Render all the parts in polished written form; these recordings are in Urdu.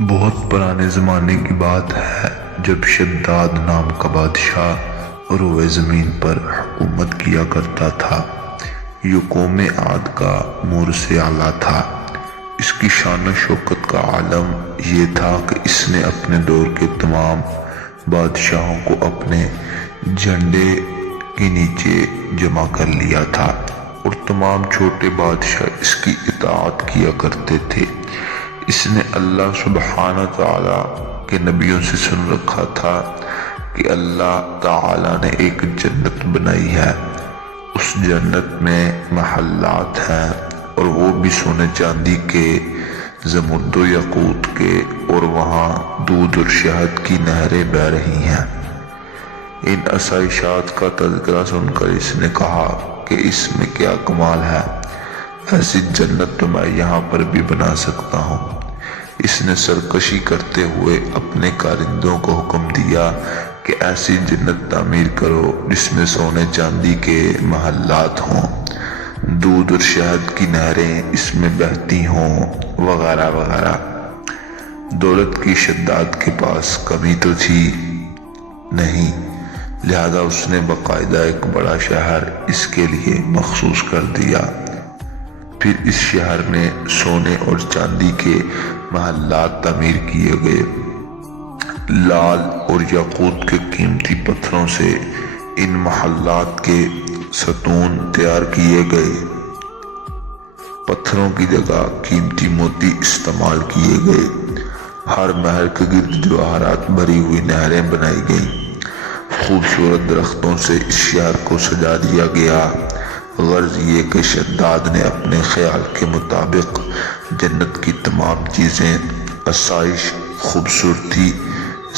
بہت پرانے زمانے کی بات ہے جب شداد نام کا بادشاہ روئے زمین پر حکومت کیا کرتا تھا۔ یہ قوم عاد کا مورث اعلیٰ تھا۔ اس کی شان و شوکت کا عالم یہ تھا کہ اس نے اپنے دور کے تمام بادشاہوں کو اپنے جھنڈے کے نیچے جمع کر لیا تھا اور تمام چھوٹے بادشاہ اس کی اطاعت کیا کرتے تھے۔ اس نے اللہ سبحانہ تعالیٰ کے نبیوں سے سن رکھا تھا کہ اللہ تعالیٰ نے ایک جنت بنائی ہے، اس جنت میں محلات ہیں اور وہ بھی سونے چاندی کے، زمرد و یاقوت کے، اور وہاں دودھ اور شہد کی نہریں بہہ رہی ہیں۔ ان آسائشات کا تذکرہ سن کر اس نے کہا کہ اس میں کیا کمال ہے، ایسی جنت تو میں یہاں پر بھی بنا سکتا ہوں۔ اس نے سرکشی کرتے ہوئے اپنے کارندوں کو حکم دیا کہ ایسی جنت تعمیر کرو جس میں سونے چاندی کے محلات ہوں، دودھ اور شہد کی نہریں اس میں بہتی ہوں، وغیرہ وغیرہ۔ دولت کی شداد کے پاس کمی تو تھی نہیں، لہذا اس نے باقاعدہ ایک بڑا شہر اس کے لیے مخصوص کر دیا۔ پھر اس شہر میں سونے اور چاندی کے محلات تعمیر کیے گئے۔ لال اور یاقوت کے قیمتی پتھروں سے ان محلات کے ستون تیار کیے گئے۔ پتھروں کی جگہ قیمتی موتی استعمال کیے گئے۔ ہر محل کے گرد جواہرات بھری ہوئی نہریں بنائی گئیں۔ خوبصورت درختوں سے اس شہر کو سجا دیا گیا۔ غرض یہ کہ شداد نے اپنے خیال کے مطابق جنت کی تمام چیزیں، آسائش، خوبصورتی،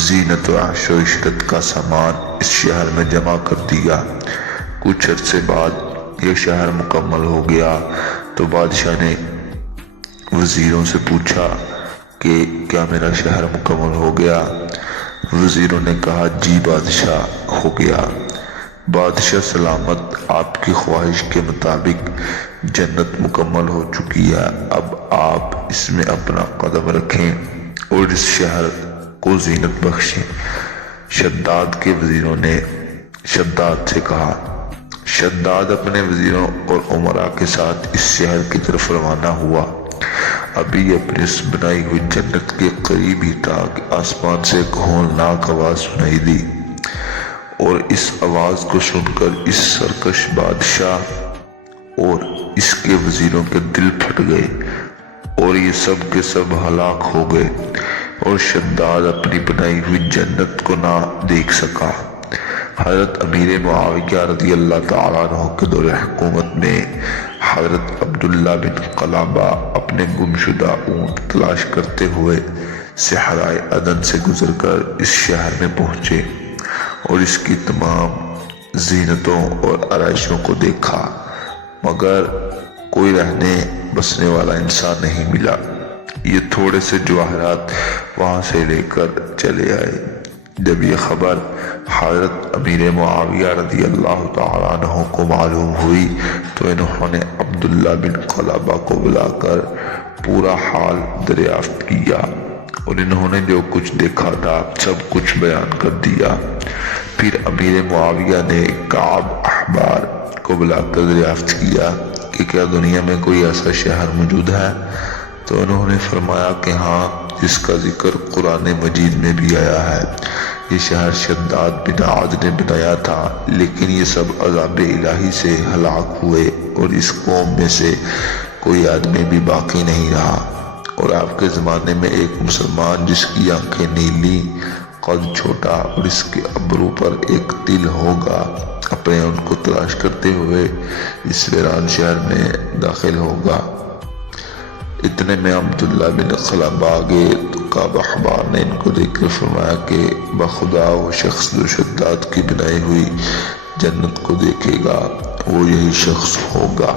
زینت و عیش و عشرت کا سامان اس شہر میں جمع کر دیا۔ کچھ عرصے بعد یہ شہر مکمل ہو گیا تو بادشاہ نے وزیروں سے پوچھا کہ کیا میرا شہر مکمل ہو گیا؟ وزیروں نے کہا جی بادشاہ، ہو گیا۔ بادشاہ سلامت، آپ کی خواہش کے مطابق جنت مکمل ہو چکی ہے، اب آپ اس میں اپنا قدم رکھیں اور اس شہر کو زینت بخشیں۔ شداد کے وزیروں نے شداد سے کہا۔ شداد اپنے وزیروں اور امراء کے ساتھ اس شہر کی طرف روانہ ہوا۔ ابھی اپنی اس بنائی ہوئی جنت کے قریب ہی تھا کہ آسمان سے ایک ہولناک آواز سنائی دی، اور اس آواز کو سن کر اس سرکش بادشاہ اور اس کے وزیروں کے دل پھٹ گئے اور یہ سب کے سب ہلاک ہو گئے، اور شداد اپنی بنائی ہوئی جنت کو نہ دیکھ سکا۔ حضرت امیر معاویہ رضی اللہ تعالیٰ عنہ کے دور حکومت میں حضرت عبداللہ بن قلابہ اپنے گمشدہ اونٹ تلاش کرتے ہوئے صحرائے عدن سے گزر کر اس شہر میں پہنچے اور اس کی تمام زینتوں اور آرائشوں کو دیکھا، مگر کوئی رہنے بسنے والا انسان نہیں ملا۔ یہ تھوڑے سے جواہرات وہاں سے لے کر چلے آئے۔ جب یہ خبر حضرت امیر معاویہ رضی اللہ تعالیٰ عنہ کو معلوم ہوئی تو انہوں نے عبداللہ بن قلابہ کو بلا کر پورا حال دریافت کیا اور انہوں نے جو کچھ دیکھا تھا سب کچھ بیان کر دیا۔ پھر امیر معاویہ نے کعب احبار کو بلا کر دریافت کیا کہ کیا دنیا میں کوئی ایسا شہر موجود ہے؟ تو انہوں نے فرمایا کہ ہاں، جس کا ذکر قرآن مجید میں بھی آیا ہے۔ یہ شہر شداد بن عاد نے بنایا تھا، لیکن یہ سب عذاب الہی سے ہلاک ہوئے اور اس قوم میں سے کوئی آدمی بھی باقی نہیں رہا۔ اور آپ کے زمانے میں ایک مسلمان جس کی آنکھیں نیلی، قد چھوٹا اور اس کے ابرو پر ایک تل ہوگا، اپنے ان کو تلاش کرتے ہوئے اس ویران شہر میں داخل ہوگا۔ اتنے میں عبداللہ بن قلابہ آگے تو کعب احبار نے ان کو دیکھ کر فرمایا کہ بخدا وہ شخص جو شداد کی بنائی ہوئی جنت کو دیکھے گا وہ یہی شخص ہوگا۔